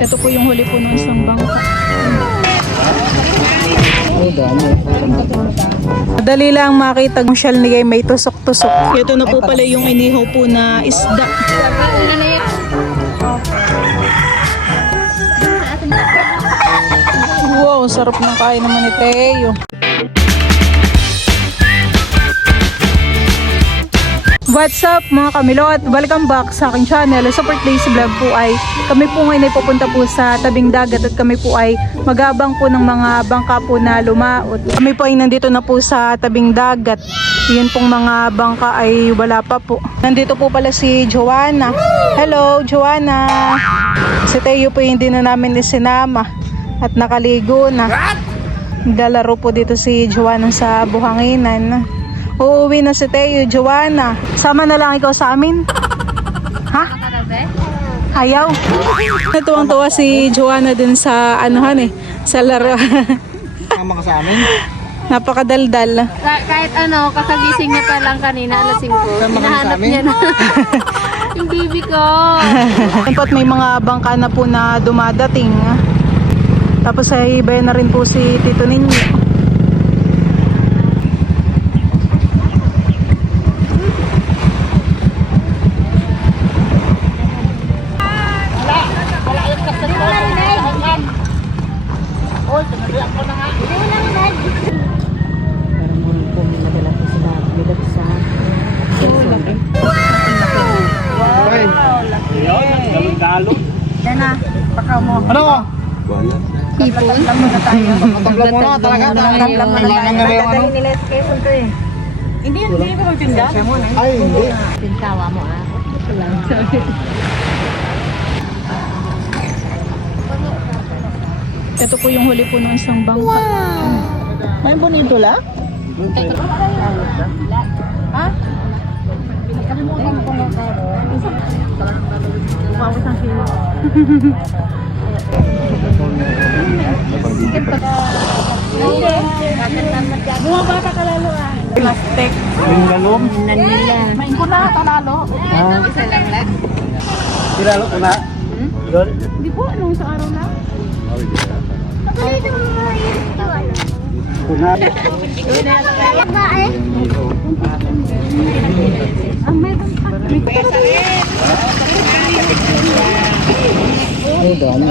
Ito po yung huli po ng isang bangka. Madali lang makita kung shell ni may tusok-tusok. Ito na po pala yung inihaw po na isda. Wow, sarap ng kain naman ni Teo. What's up mga kamilot? Welcome back sa aking channel. Sa Days Vlog po ay kami po ngayon ay pupunta po sa tabing dagat at kami po ay magabang po ng mga bangka po na lumaot. Kami po ay nandito na po sa tabing dagat. Yun pong mga bangka ay wala pa po. Nandito po pala si Joanna. Hello Joanna. Si Teo po hindi na namin isinama at nakaligo na. Naglalaro po dito si Joanna sa buhanginan. Uuwi na si Teo, Joanna. Sama na lang ikaw sa amin. Ha? Ayaw. Natuwang-tuwa si Joanna din sa anuhan sa laro. Sama ka sa amin? Napakadaldal. Kahit ano, kakagising niya pa lang kanina, alas 5. Hinahanap niya na. Yung baby ko. At may mga bangka na po na dumadating. Tapos ay iba na rin po si Tito Ninyo. Ano? Hipon? Tataglam mo na talaga. Kailangan na rin ano? Hindi yan, hindi ko magtinda. Ay, hindi. Pintawa mo Ito po yung huli po ng isang bangka. Wow! May bonito la? Ha? Bumabata ka lalo Plastic. Yung galom. Nanila. Main ko na, talalo. Isa lang lang. Kilalo ko na. Yun. Hindi po, anong sa araw na? Kuna. Ay, dami.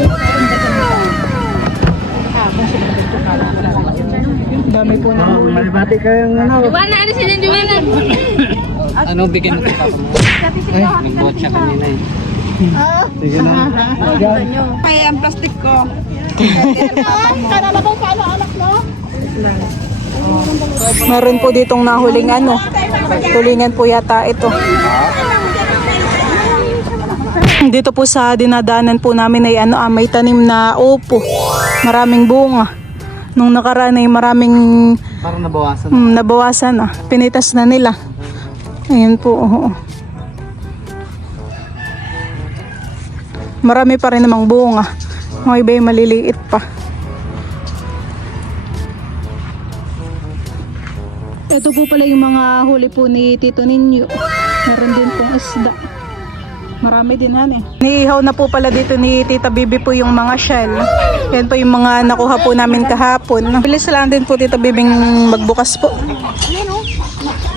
Dami po na huli. Malibati kayong ano. Juana, ano si Juana? Ano bigyan mo kita? Ay, nagbuhat siya kanina eh. Sige na. Kaya ang plastic ko. Meron po ditong nahuling tulingan po yata ito. Dito po sa dinadanan po namin ay may tanim na opo. Maraming bunga. Nung nakaraan ay maraming Parang nabawasan. nabawasan na. Pinitas na nila. Ayun po. Marami pa rin namang bunga. Mga iba ay maliliit pa. Ito po pala yung mga huli po ni Tito Ninyo. Meron din pong isda. Marami din Niihaw na po pala dito ni Tita Bibi po yung mga shell. Yan po yung mga nakuha po namin kahapon. Bilis lang din po Tita Bibing magbukas po.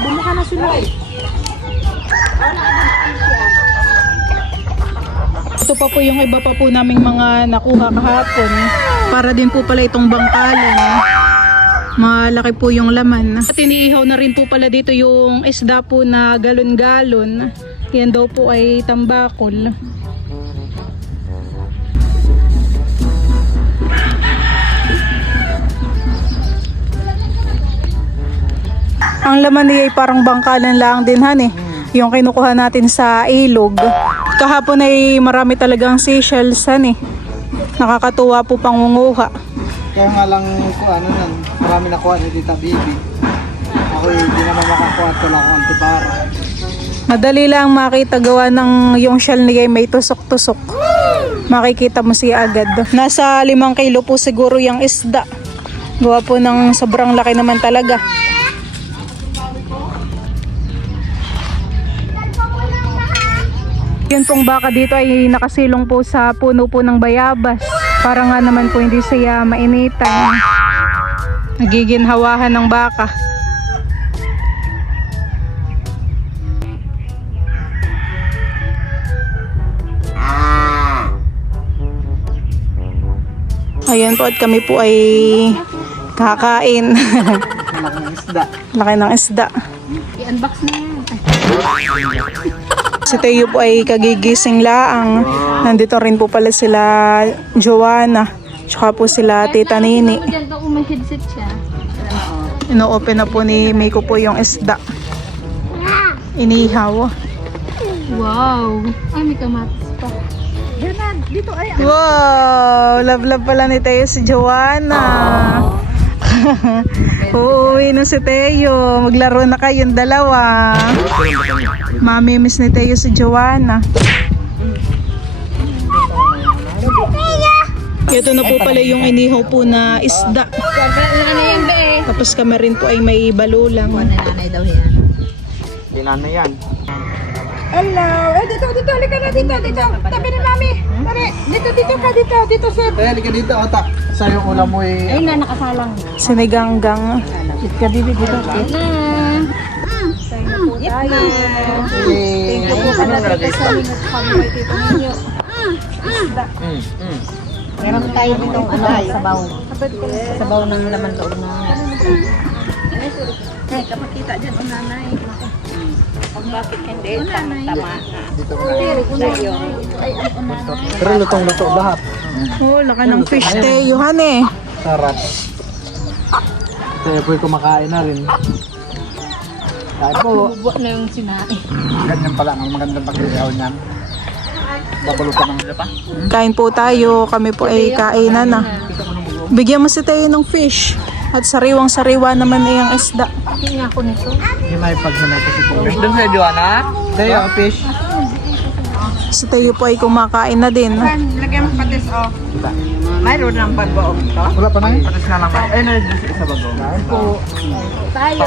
Bumuka na sila Ito pa po yung iba pa po naming mga nakuha kahapon. Para din po pala itong bangkalon. Malaki po yung laman. At iniihaw na rin po pala dito yung isda po na galon-galon. Yan daw po ay tambakol. Ang laman niya ay parang bangkalan lang din yung kinukuha natin sa ilog. Kahapon ay marami talagang seashells Nakakatuwa po pangunguha. Kaya nga lang kung ano nan, marami nakuha ni Tita Bibi. Ako hindi naman makakuha ito lang akong antibara. Madali lang makita gawa ng yung shell ni may tusok-tusok. Makikita mo siya agad. Nasa 5 kilo po siguro yung isda. Gawa po ng sobrang laki naman talaga. Yun pong baka dito ay nakasilong po sa puno po ng bayabas. Para nga naman po hindi siya mainitan. Nagiginhawahan ng baka. Ayan po at kami po ay kakain. Malaking isda. Laki ng isda. I-unbox na yan. Si Teo po ay kagigising laang. Nandito rin po pala sila Joanna. Tsaka po sila Tita Nini. Diyan to kung may headset siya. Ino-open na po ni Miko po yung isda. Inihaw. Wow. Ay, may kamatis pa. Wow! Love pala ni Teo si Joanna. Uuwi na si Teo. Maglaro na kayong dalawa. Mami miss ni Teo si Joanna. Ito na po pala yung inihaw po na isda. Ano yan ba eh? Tapos kami rin po ay may balulang. Nanay daw yan. Hindi na yan. Hello! Eh, dito, halika na dito. Tabi ni Mami. Tari, dito ka, dito, sir. Kaya halika dito, otak. Sa yung ulam mo eh. Ayun na, nakasalang. Siniganggang. Thank you po pala dito sa minutes kami may tito ninyo. Meron tayo dito sabaw. Sabaw ng laman loob na. Ay, kapakita dyan, nanay. Bakit hindi? Tama. Dito ka. Pero lutong-luto lahat. Oh, laka ng fish Teo, hane. Sarap. Kaya po'y kumakain na rin. Kaya po, Bubuwa na yung sinain. ganyan pala ang magandang pag-iaw niyan. Babulutan ng pa. Kain po tayo. Kami po ay kainan na. Bigyan mo si Teo ng fish. At sariwang-sariwa naman ay ang isda. Tingnan ako nito. Hinay pag hinay kasi po. Fish doon sa Joanna? Dahil ang fish. Si Teo po ay kumakain na din. Lagyan mo patis, oh. Mayroon ng pagbaog to. Wala pa na yun? Patis na lang ba? Ay, na-reduce sa bago. Kain po. Tayo.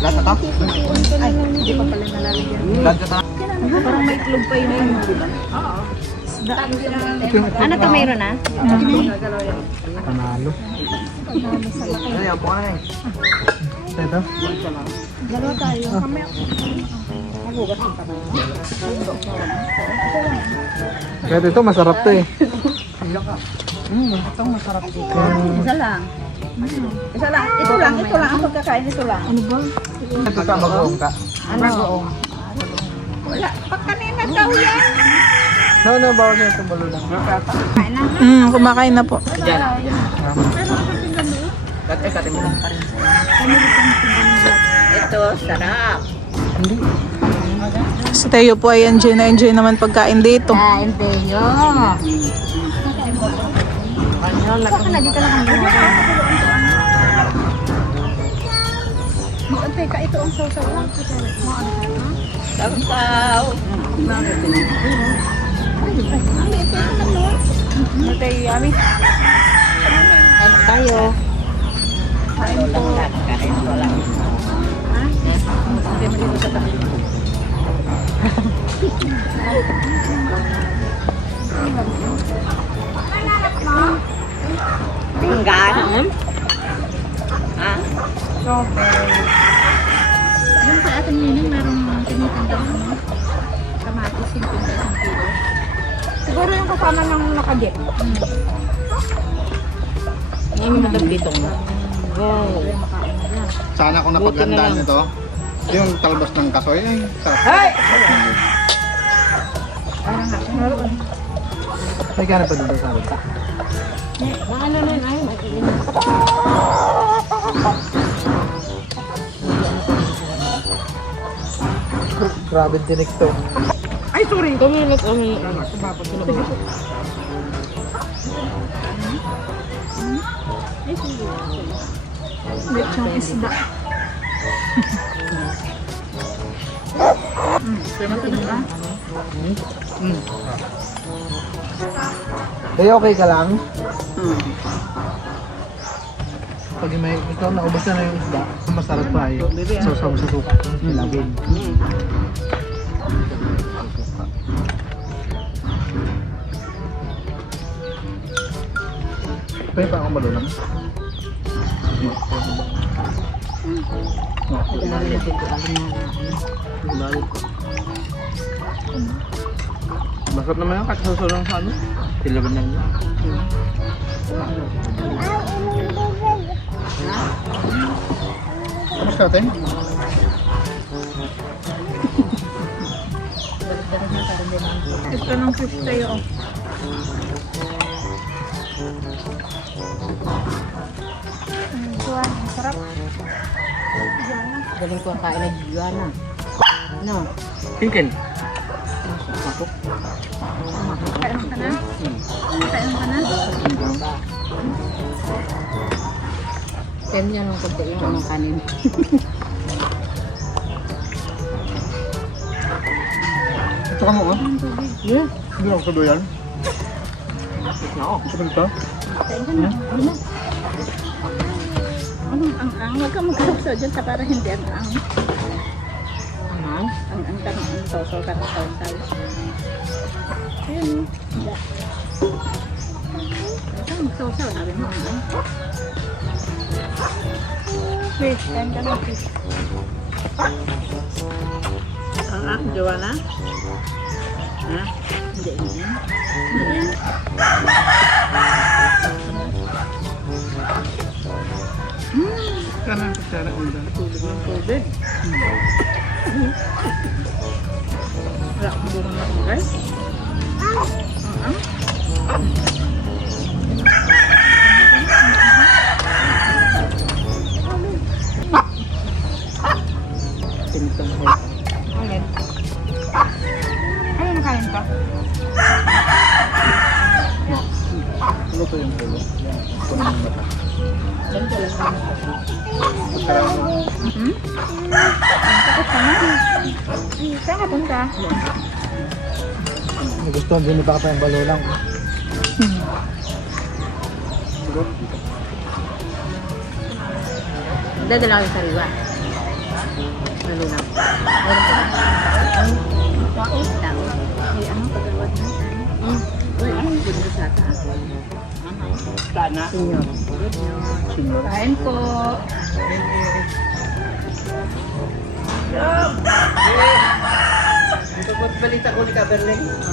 Lahat na to? Ay, hindi pa pala nalalagyan. Lahat na to? Parang may itlog pa yun ayun, di ba? Oo. Ano to mayroon na? Panalo. Ay, upo ka na eh. Ito? Dalawa tayo. Kaya ito, masarap to eh. Isa lang. Isa lang, ito lang ang pagkakain, ito lang. Ano ba? Ito sa bagoong ka. Ano? Wala, pag kanina daw yan. No, bawal na itong balulang. Kumakain na po. Ito, sarap. Si Teo po ay enjoy na enjoy naman pagkain dito. Kain tayo. Saka na dito lang kami. Teka, ito ang sausaw. Sausaw. Kain tayo. Pinggan. Yung sa atin yun, merong tinitinda mo. Kamatis, 50 kilo. Siguro yung kasama ng nakajet. Ngayon mo nagpitong mo. Sana kung napaghandaan ito, yung talbos ng kasoy, ay, sarap. Hey! May gana pa dito sa akin. Ano na yun? Ay, mag-iinit. Grabe tinik to. Ay, sorry. Kumilit. Lechong isda. Kaya okay ka lang? Pag may ikaw naubos na yung isda, masarap pa ay sausaw sa suka. Lagin. Pwede pa akong malulang? Masarap naman yung kakasusulong sa ano? Tilaban lang yun. Kamusta ka tayo? Ito ng fish tayo. Juan, masarap. Galing ko ang kain na Juana. No. Tingkin. Kain ka na? Kain ka na? Kaya niya nung konti yung mga kanin. Ito ka mo ah? Yeah. Hindi ako sadoyan. Ito ba ito? Anong ang-ang? Huwag ka magkakapsa dyan sa para hindi ang-ang. Amang. Ang-ang ka ng sausaw ka ng sausaw. Ayun. Hindi. Huwag ka magsausaw. Sabi mo ang-ang. Fish. Kain ka ng fish. Ang-ang, Joanna? Ha? Hindi yan. Kanan ka sana ulan. Tubig. Wala akong burong na guys. Ayun, kain ka. Ano to yung pulo? Saan ka punta? Nagustuhan din ni Papa yung balulang. Dadala ko yung sariwa. Lalo na. Tao. Ay, ano, pagawad na. Uy, ano yung gusto sa taas? Senyor. Kain po.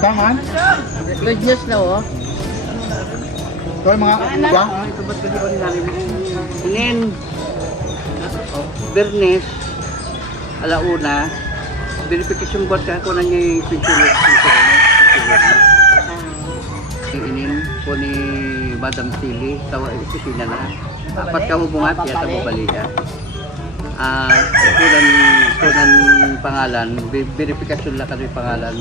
Taman? Good news na oh. Ito yung mga uga? Nen, Bernes, alauna, verification board ka ko na niya yung pensioner. Inin po ni Madam Tilly, tawa opisina na. Apat ka mo bungat, kaya mo baliya. Kunan pangalan, verification lang kasi pangalan.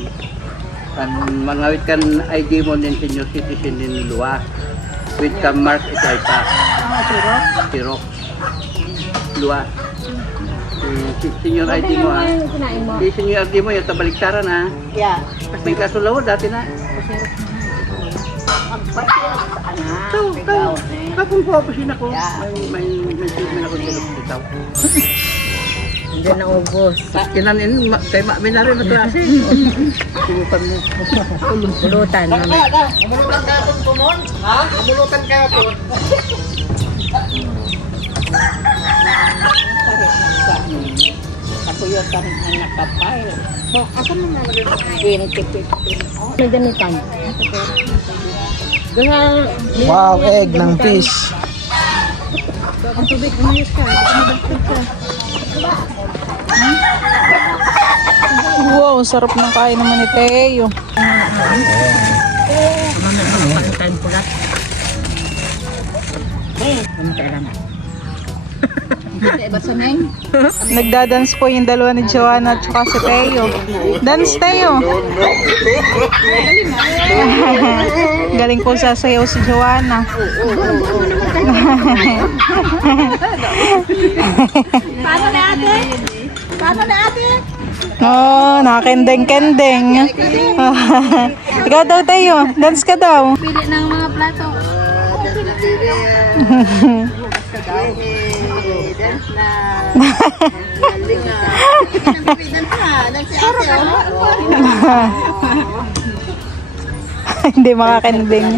Mangawit kan ID mo ng senior citizen din luwa. With ka mark itay pa. Tirok. Luwa. Senior ID mo ah. Kinain mo. Senior ID mo yung tabaliktaran ha. Yeah. Kasi kaso lawa dati na. Ikaw. Kapong po opisina ko. May statement ako dito. Hindi na ubos. Kinanin, kay may narin na klase. Sinutan mo. Pulutan. Umulutan kaya po kumon? Ha? Umulutan kaya po. Ako yun kami ang nakapay. Ako na nalagay 2015. May ganitan. Wow, egg ng fish. Ang tubig, umayos ka. Umabastos ka. Wow, sarap ng kain naman ni Teo. Pangkain pulat. Ano kailangan? Nagdadance po yung dalawa ni Joanna at saka si Teo. Dance Teo! Galing po sasayaw si Joanna. Paano na ate? Paano na ate? Oh, nakakendeng-kendeng. Ikaw daw Teo, dance ka daw. Pili ng mga plato. ka daw. Dance na. Galing ah. Dance na. Dance si ate Hindi makakanding.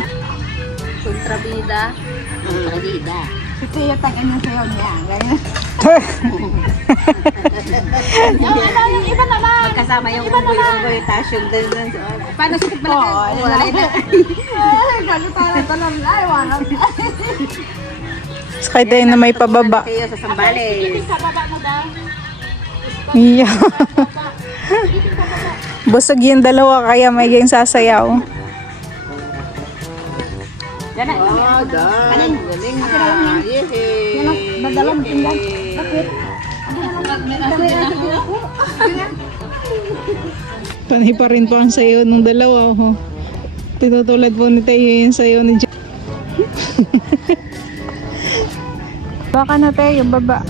Kontrabida. Kontrabida. Ito yung tag-ano sa'yo niya. Ganyan. Yung iba naman. Magkasama yung unggoy-unggoy, tapos yung dun. Paano sakit ba lang? Ay, gano'n tayo talam. Ay, wala. Sakay tayo na may pababa. Kayo sa Sambales. Iya. Busog yung dalawa kaya may gang sasayaw. Oh, galing. Galing na. Yehey. Nadalang tingnan. Bakit? Panay pa rin po ang sayo ng dalawa. Oh. Tinutulad po ni Tayo yung sayo ni John. Baka na tayo, baba.